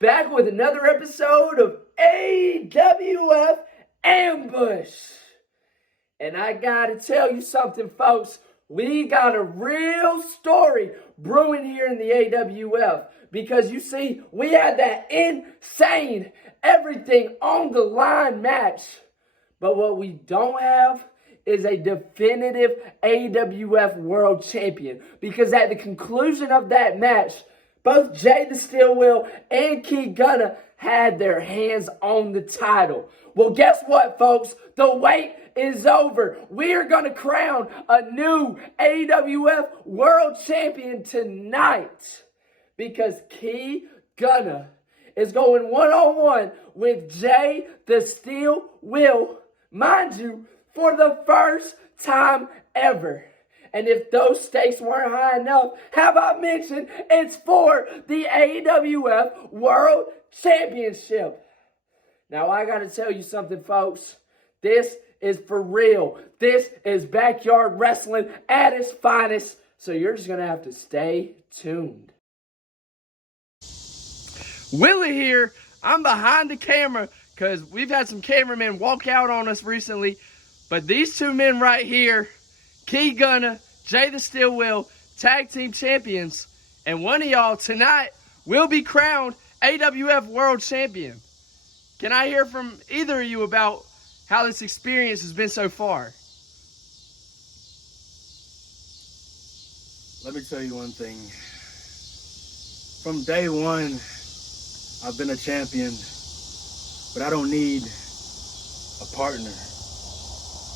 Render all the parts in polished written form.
back with another episode of AWF Ambush. And I gotta tell you something, folks. We got a real story brewing here in the AWF. Because you see, we had that insane everything on the line match. But what we don't have is a definitive AWF World Champion. Because at the conclusion of that match, both Jay the Steel Wheel and Kee Gunna had their hands on the title. Well, guess what, folks? The wait is over. We are going to crown a new AWF World Champion tonight. Because Kee Gunna is going one-on-one with Jay the Steel Wheel, mind you, for the first time ever. And if those stakes weren't high enough, have I mentioned it's for the AWF World Championship? Now, I got to tell you something, folks. This is for real. This is backyard wrestling at its finest. So you're just going to have to stay tuned. Willie here. I'm behind the camera because we've had some cameramen walk out on us recently. But these two men right here, Kee Gunna, Jay the Steel Wheel, tag team champions. And one of y'all tonight will be crowned AWF World Champion. Can I hear from either of you about how this experience has been so far? Let me tell you one thing. From day one, I've been a champion, but I don't need a partner.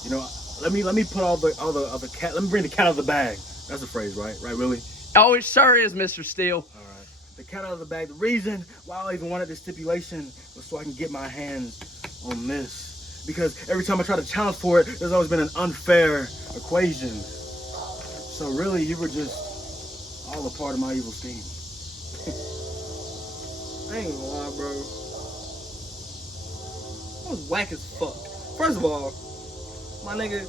You know, let me put all the cat. Let me bring the cat out of the bag. That's the phrase, right? Right, Willie? Oh, it sure is, Mr. Steel. All right. The cat out of the bag. The reason why I even wanted this stipulation was so I can get my hands on this. Because every time I try to challenge for it, there's always been an unfair equation. So really, you were just all a part of my evil scheme. I ain't gonna lie, bro. I was whack as fuck. First of all, my nigga,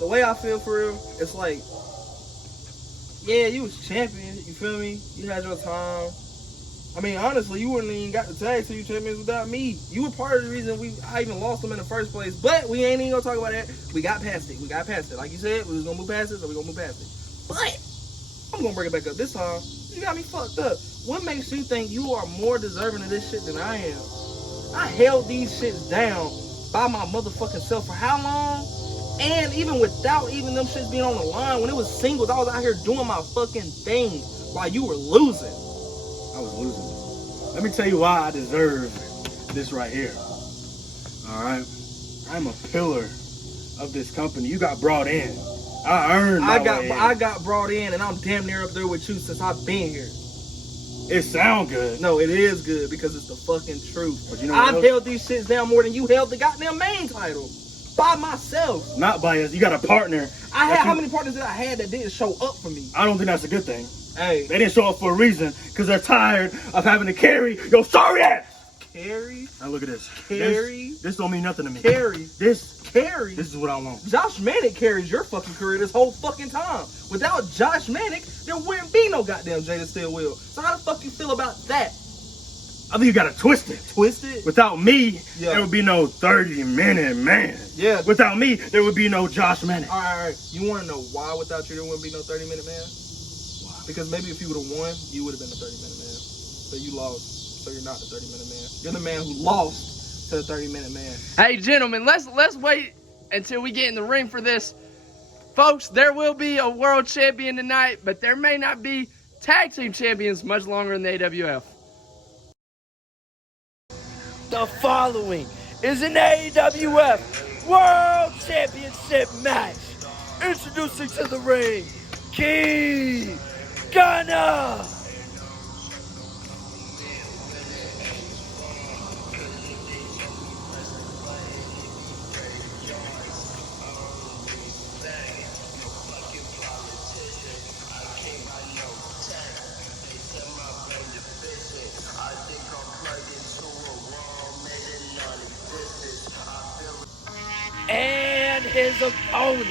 the way I feel for real, it's like, yeah, you was champion, you feel me? You had your time. I mean, honestly, you wouldn't even got the tag team champions without me. You were part of the reason I even lost them in the first place. But we ain't even gonna talk about that. We got past it. Like you said, we was gonna move past it, so we gonna move past it. But I'm gonna bring it back up this time. You got me fucked up. What makes you think you are more deserving of this shit than I am? I held these shits down by my motherfucking self for how long? And even without even them shits being on the line, when it was singles, I was out here doing my fucking thing while you were losing. I was losing. Let me tell you why I deserve this right here. All right? I'm a pillar of this company. You got brought in. I earned my way in. I got brought in, and I'm damn near up there with you since I've been here. It sound good. No, it is good because it's the fucking truth. But you know I've held these shits down more than you held the goddamn main title. By myself. Not by us. You got a partner. How many partners did I have that didn't show up for me? I don't think that's a good thing. Hey. They didn't show up for a reason because they're tired of having to carry your sorry ass. Carry? Now look at this. Carry? This don't mean nothing to me. Carry? This is what I want. Josh Manick carries your fucking career this whole fucking time. Without Josh Manick, there wouldn't be no goddamn Jay the Steel Wheel. So how the fuck you feel about that? I think you gotta twist it. Twist it? Without me, there would be no 30-minute man. Yeah. Without me, there would be no Josh Manick. All right. You want to know why without you there wouldn't be no 30-minute man? Why? Because maybe if you would have won, you would have been the 30-minute man. But you lost, so you're not the 30-minute man. You're the man who lost to the 30-minute man. Hey, gentlemen, let's wait until we get in the ring for this. Folks, there will be a world champion tonight, but there may not be tag team champions much longer in the AWF. The following is an AWF World Championship match. Introducing to the ring, Kee Gunna. And his opponent,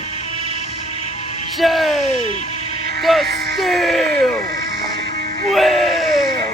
Jay the Steel Wheel.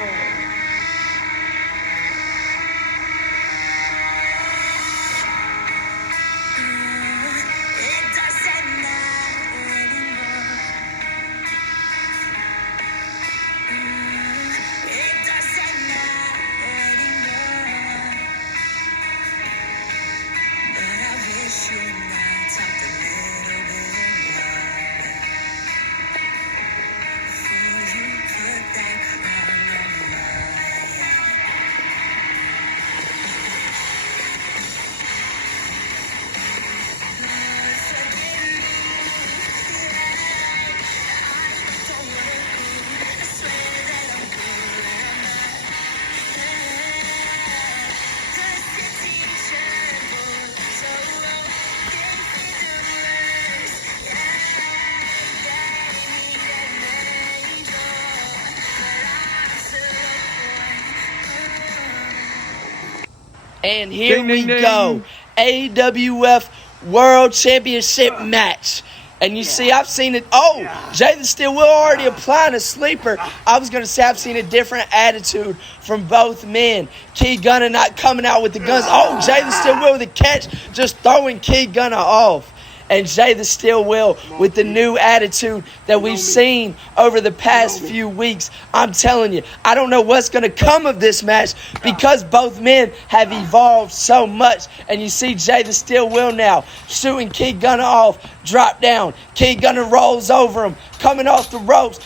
And here Ding, we ding, ding. go. AWF World Championship match. And you see, I've seen it. Oh, Jay the Steel Will already applying a sleeper. I was going to say I've seen a different attitude from both men. Kee Gunna not coming out with the guns. Oh, Jay the Steel Will with the catch, just throwing Kee Gunna off. And Jay the Steel Will with the new attitude that we've seen over the past few weeks. I'm telling you, I don't know what's going to come of this match because both men have evolved so much. And you see Jay the Steel Will now shooting Kee Gunna off, drop down. Kee Gunna rolls over him, coming off the ropes.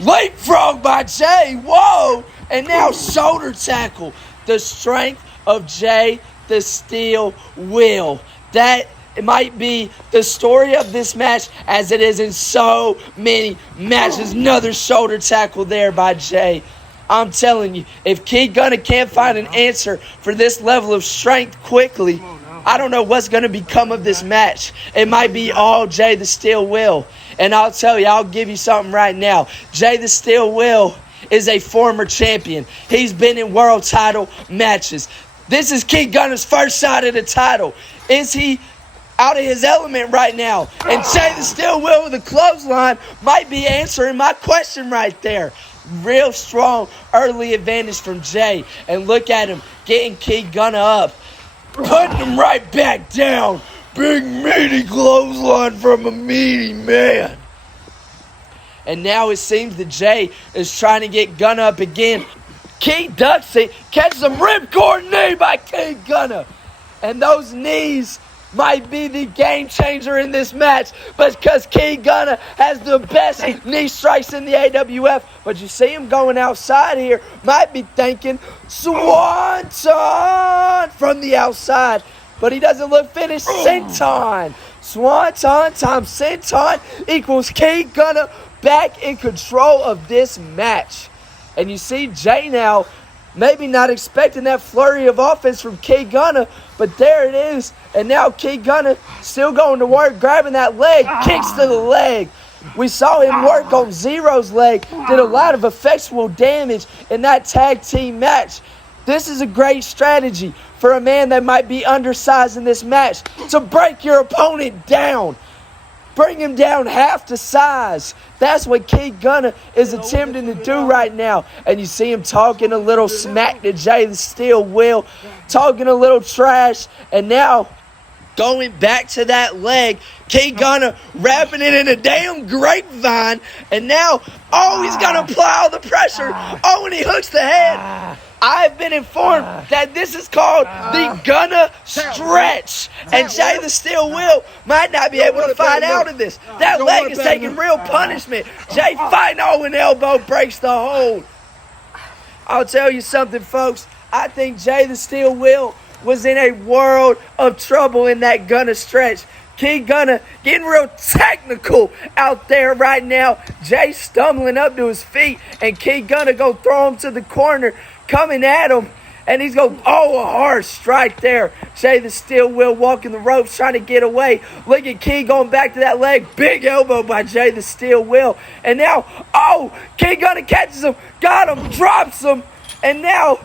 Leapfrog by Jay, whoa! And now shoulder tackle. The strength of Jay the Steel Will. That it might be the story of this match as it is in so many matches. Another shoulder tackle there by Jay. I'm telling you, if Kee Gunna can't find an answer for this level of strength quickly, I don't know what's going to become of this match. It might be all Jay the Steel Will. And I'll tell you, I'll give you something right now. Jay the Steel Will is a former champion. He's been in world title matches. This is Kee Gunna's first shot at a title. Is he out of his element right now? And Jay the Steel Will with a clothesline might be answering my question right there. Real strong early advantage from Jay. And look at him getting Kee Gunna up, putting him right back down. Big meaty clothesline from a meaty man. And now it seems that Jay is trying to get Gunna up again. Kee ducks it, catches a ripcord knee by Kee Gunna. And those knees might be the game changer in this match, but because Kee Gunna has the best knee strikes in the AWF. But you see him going outside here, might be thinking Swanton from the outside, but he doesn't look finished. Senton. Swanton times Senton equals Kee Gunna back in control of this match. And you see Jay now maybe not expecting that flurry of offense from Kee Gunna, but there it is. And now Kee Gunna still going to work, grabbing that leg, kicks to the leg. We saw him work on Zero's leg, did a lot of effectual damage in that tag team match. This is a great strategy for a man that might be undersized in this match, to break your opponent down. Bring him down half the size. That's what Kee Gunna is attempting to do right now. And you see him talking a little smack to Jay the Steel Will, talking a little trash. And now going back to that leg, Kee Gunna wrapping it in a damn grapevine. And now, oh, he's going to apply all the pressure. Oh, and he hooks the head. I've been informed that this is called the Gunna stretch. And Jay the Steel Will might not be able to find out of this. That leg is taking real punishment. Jay fighting, oh, an elbow breaks the hold. I'll tell you something, folks. I think Jay the Steel Will was in a world of trouble in that Gunna stretch. Kee Gunna getting real technical out there right now. Jay stumbling up to his feet, and Kee Gunna go throw him to the corner, coming at him, and he's going, oh, a hard strike there. Jay the Steel Will walking the ropes, trying to get away. Look at Kee going back to that leg. Big elbow by Jay the Steel Will. And now, oh, Kee Gunna catches him, got him, drops him, and now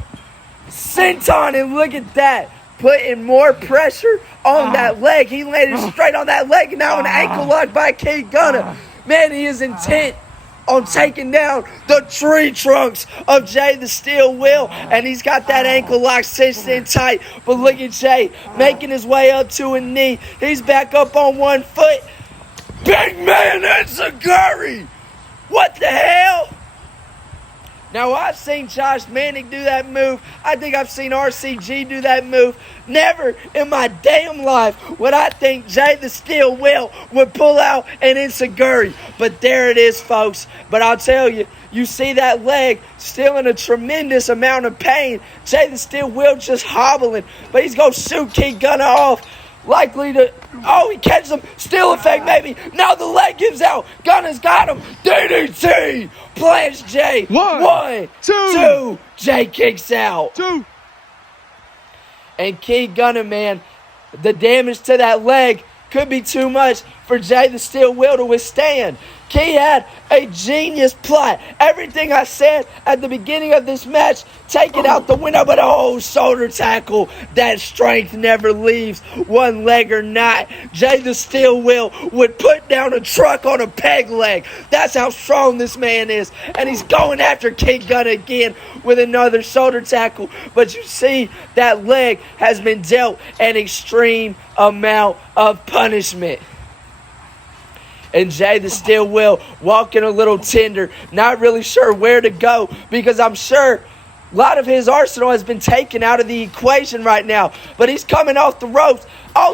Senton, and look at that, putting more pressure on that leg. He landed straight on that leg, and now an ankle lock by Kee Gunna. Man, he is intent on taking down the tree trunks of Jay the Steel Will, and he's got that ankle lock cinched in tight. But look at Jay making his way up to a knee. He's back up on one foot. Big man, it's a Curry. What the hell? Now, I've seen Josh Manning do that move. I think I've seen RCG do that move. Never in my damn life would I think Jay the Steel Will would pull out an enziguri. But there it is, folks. But I'll tell you, you see that leg still in a tremendous amount of pain. Jay the Steel Will just hobbling. But he's going to shoot Kee Gunna off. Likely to, oh, he catches him. Still effect, maybe. Now the leg gives out. Gunna's got him. DDT. Plants Jay. One, two. Jay kicks out. Two. And Kee Gunna, man, the damage to that leg could be too much for Jay the Steel Will to withstand. Kee had a genius plot. Everything I said at the beginning of this match, take it out the window, but shoulder tackle. That strength never leaves, one leg or not. Jay the Steel Will would put down a truck on a peg leg. That's how strong this man is. And he's going after Kee Gunna again with another shoulder tackle. But you see, that leg has been dealt an extreme amount of punishment. And Jay the Steel Will walking a little tender, not really sure where to go, because I'm sure a lot of his arsenal has been taken out of the equation right now. But he's coming off the ropes.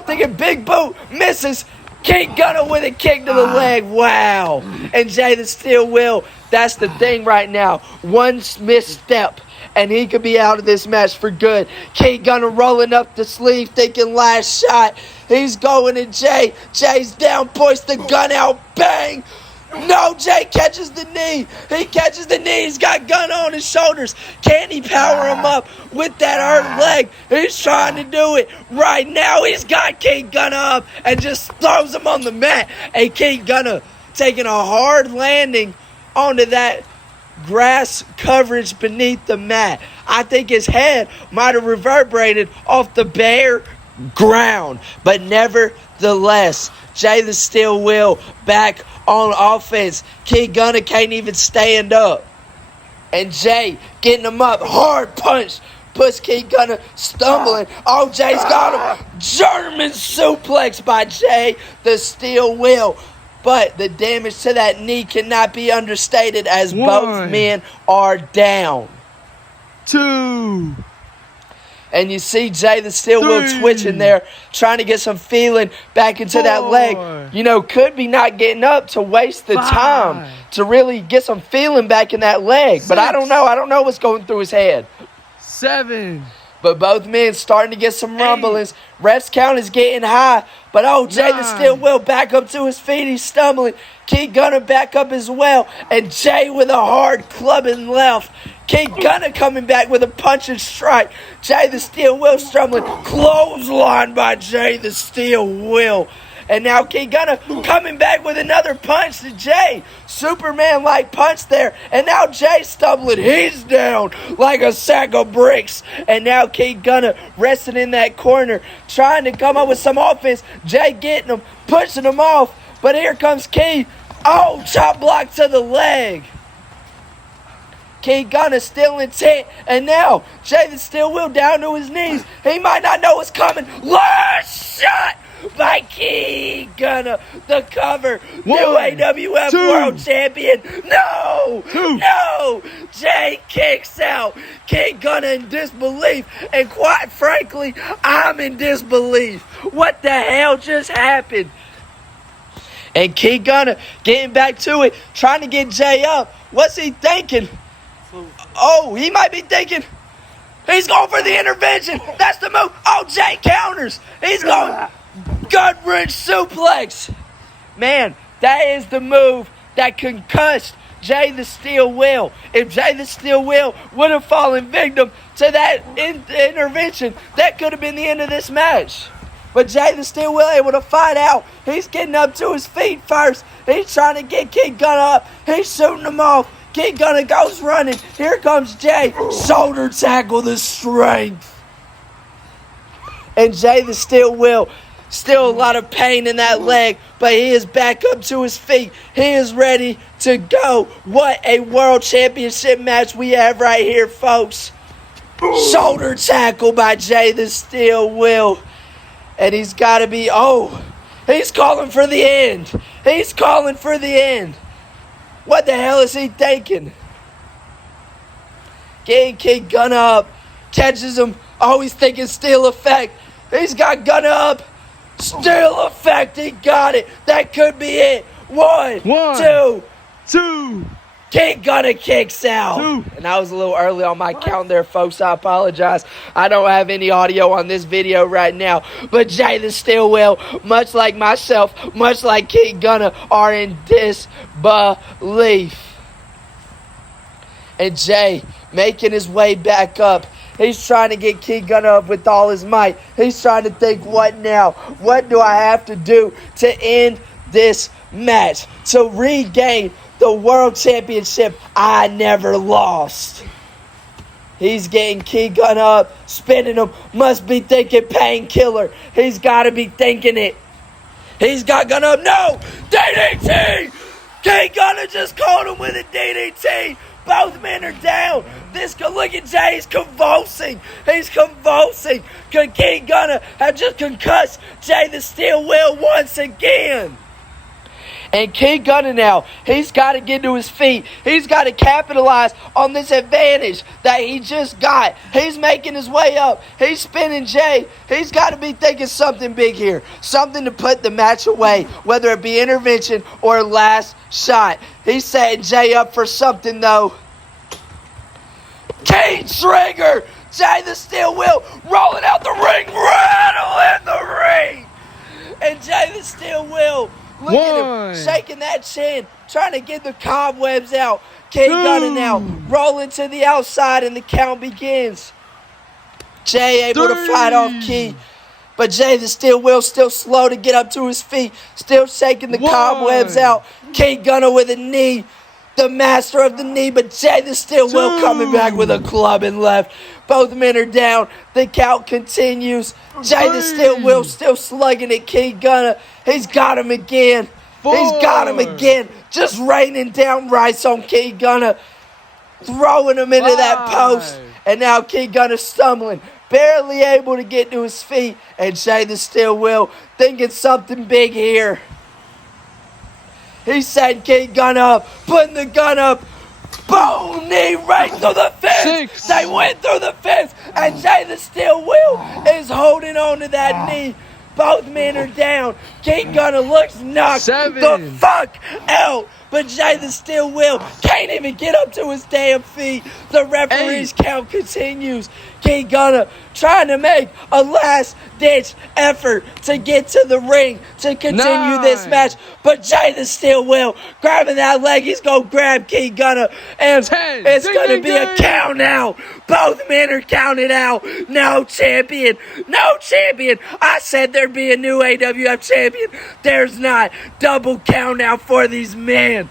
Thinking big boot, misses. Kee Gunna with a kick to the leg. Wow. And Jay the Steel Will, that's the thing right now. One misstep, and he could be out of this match for good. Kee Gunna rolling up the sleeve, thinking last shot. He's going to Jay. Jay's down, points the gun out, bang. No, Jay catches the knee. He catches the knee. He's got Gunna on his shoulders. Can he power him up with that hurt leg? He's trying to do it right now. He's got Kee Gunna up and just throws him on the mat. And Kee Gunna taking a hard landing onto that grass coverage beneath the mat. I think his head might have reverberated off the bare ground, but nevertheless, Jay the Steel Will back on offense. Kee Gunna can't even stand up, and Jay getting him up, hard punch, puts Kee Gunna stumbling. Jay's got him. German suplex by Jay the Steel Will. But the damage to that knee cannot be understated, as both men are down. 2. And you see Jay the Steel Will twitching there, trying to get some feeling back into that leg. Could be not getting up to waste the time to really get some feeling back in that leg. 6. But I don't know. I don't know what's going through his head. 7. But both men starting to get some rumblings. Ref's count is getting high. But Jay the Steel Will back up to his feet. He's stumbling. Kee Gunna back up as well. And Jay with a hard clubbing left. Kee Gunna coming back with a punch and strike. Jay the Steel Will stumbling. Clothesline by Jay the Steel Will. And now Kee Gunna coming back with another punch to Jay. Superman-like punch there. And now Jay stumbling. He's down like a sack of bricks. And now Kee Gunna resting in that corner, trying to come up with some offense. Jay getting him, pushing him off. But here comes Kee. Chop block to the leg. Kee Gunna still intent. And now Jay the Steel Will down to his knees. He might not know what's coming. Last shot by Kee Gunna, the cover, new AWF World Champion. No! Jay kicks out. Kee Gunna in disbelief, and quite frankly, I'm in disbelief. What the hell just happened? And Kee Gunna getting back to it, trying to get Jay up. What's he thinking? He might be thinking he's going for the intervention. That's the move. Jay counters. He's going gut-wrench suplex. Man, that is the move that concussed Jay the Steel Will. If Jay the Steel Will would have fallen victim to that intervention, that could have been the end of this match. But Jay the Steel Will able to fight out. He's getting up to his feet first. He's trying to get Kee Gunna up. He's shooting him off. Kee Gunna goes running. Here comes Jay. Shoulder tackle, the strength. And Jay the Steel Will, still a lot of pain in that leg, but he is back up to his feet. He is ready to go. What a world championship match we have right here, folks. Shoulder tackle by Jay the Steel Will. And he's got to be, he's calling for the end. He's calling for the end. What the hell is he thinking? Getting Kee Gunna up. Catches him. He's thinking steel effect. He's got Gunna up. Steel effect. He got it. That could be it. One, two. Kee Gunna kicks out. 2. And I was a little early on my count there, folks. I apologize. I don't have any audio on this video right now. But Jay the Steel Will, much like myself, much like Kee Gunna, are in disbelief. And Jay making his way back up. He's trying to get Kee Gunna up with all his might. He's trying to think, what now? What do I have to do to end this match to regain the world championship I never lost. He's getting Kee Gunna up, spinning him. Must be thinking painkiller. He's got to be thinking it. He's got Gunna up. No! DDT! Kee Gunna just caught him with a DDT. Both men are down. Look at Jay. He's convulsing. He's convulsing. Kee Gunna have just concussed Jay the Steel Wheel once again. And Kee Gunna now, he's got to get to his feet. He's got to capitalize on this advantage that he just got. He's making his way up. He's spinning Jay. He's got to be thinking something big here. Something to put the match away, whether it be intervention or last shot. He's setting Jay up for something, though. Key trigger! Jay the Steel Wheel rolling out the ring. Rattle in the ring! And Jay the Steel Wheel, look at him shaking that chin, trying to get the cobwebs out. Kee Gunna now rolling to the outside, and the count begins. Jay able to fight off Key, but Jay the Steel Wheel still slow to get up to his feet, still shaking the cobwebs out. Kee Gunna with a knee, the master of the knee, but Jay the Steel Wheel coming back with a club and left. Both men are down. The count continues. Jay the Steel Wheel still slugging at Kee Gunna. He's got him again. He's got him again. Just raining down rights on Kee Gunna. Throwing him into that post. And now Kee Gunna stumbling. Barely able to get to his feet. And Jay the Steel Wheel thinking something big here. He set Kee Gunna up. Putting the gun up. Boom! Knee right through the fence. They went through the fence. And Jay the Steel Wheel is holding on to that knee. Both men are down. Kee Gunna looks knocked the fuck out. But Jay the Steel Wheel can't even get up to his damn feet. The referee's count continues. Kee Gunna trying to make a last-ditch effort to get to the ring to continue this match. But Jay the Steel Wheel grabbing that leg. He's going to grab Kee Gunna. And it's going to be a count now. Both men are counted out. No champion. No champion. I said there'd be a new AWF champion. There's not. Double count out for these men.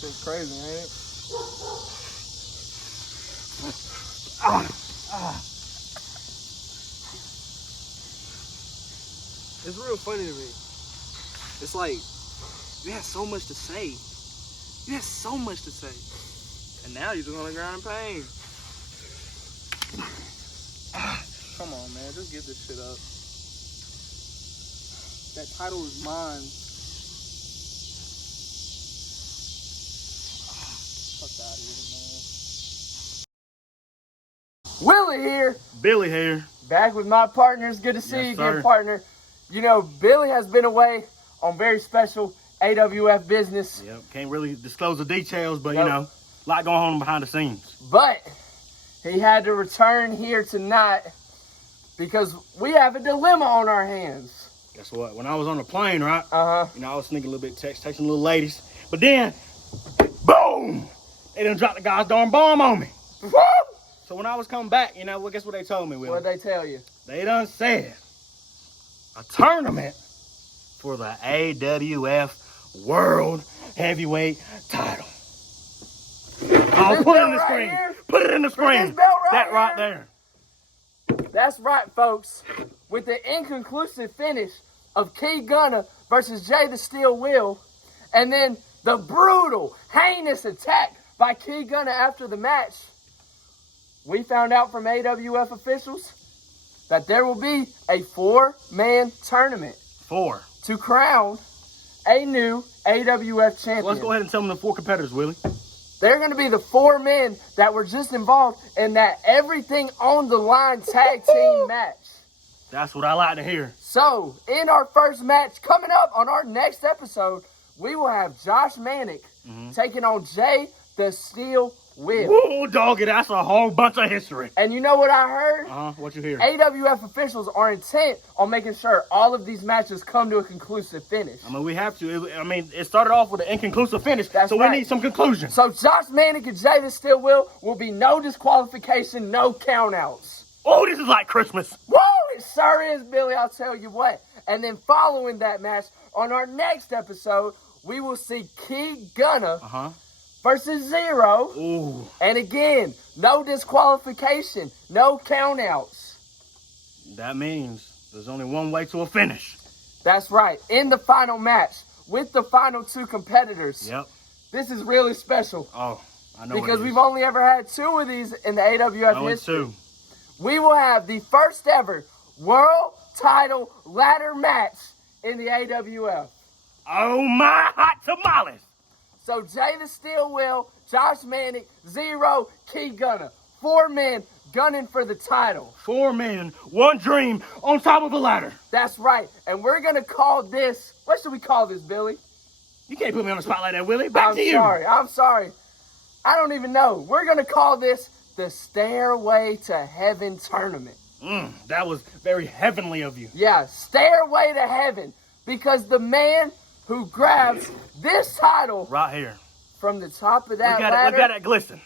It's crazy, ain't it? It's real funny to me. It's like, you had so much to say. You had so much to say. And now you're just on the ground in pain. Come on, man. Just get this shit up. That title is mine. Fuck out of here, man. Willie here. Billy here. Back with my partners. Good to see you again, partner. You know, Billy has been away on very special AWF business. Yep. Can't really disclose the details, but, you know, a lot going on behind the scenes. But he had to return here tonight because we have a dilemma on our hands. Guess what? When I was on the plane, right? You know, I was sneaking a little bit, texting little ladies. But then, boom! They done dropped the guy's darn bomb on me. So when I was coming back, you know, well, guess what they told me, Will? What'd they tell you? They done said a tournament for the AWF World Heavyweight title. Oh, put it in the screen. Put it in the screen. That right there. That's right, folks. With the inconclusive finish of Kee Gunna versus Jay the Steel Wheel, and then the brutal, heinous attack by Kee Gunna after the match, we found out from AWF officials that there will be a 4-man tournament. 4. To crown a new AWF champion. So let's go ahead and tell them the 4 competitors, Willie. They're going to be the 4 men that were just involved in that everything on the line tag team match. That's what I like to hear. So, in our first match, coming up on our next episode, we will have Josh Manick taking on Jay the Steel will. Whoa, doggy, that's a whole bunch of history. And you know what I heard? What you hear? AWF officials are intent on making sure all of these matches come to a conclusive finish. I mean, we have to. It started off with an inconclusive finish, That's so right. we need some conclusion. So Josh Manick and Jay the Still will be no disqualification, no countouts. Oh, this is like Christmas. Woo! It sure is, Billy, I'll tell you what. And then following that match, on our next episode, we will see Kee Gunna versus Zero. Ooh. And again, no disqualification, no countouts. That means there's only one way to a finish. That's right. In the final match, with the final two competitors. Yep. This is really special. Oh, I know. Because we've only ever had two of these in the AWF history. Two. We will have the first ever world title ladder match in the AWF. Oh, my hot tamales. So Jay the Steel Will, Josh Manick, Zero, Kee Gunna. 4 men gunning for the title. 4 men, 1 dream on top of a ladder. That's right. And we're going to call this, what should we call this, Billy? You can't put me on the spot like that, Willie. Back to you. I'm sorry. I don't even know. We're going to call this the Stairway to Heaven Tournament. That was very heavenly of you. Yeah, Stairway to Heaven. Because the man who grabs this title right here from the top of that ladder. ladder, Look at it glisten.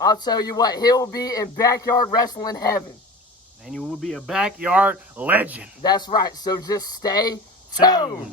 I'll tell you what, he'll be in backyard wrestling heaven. And you will be a backyard legend. That's right. So just stay tuned.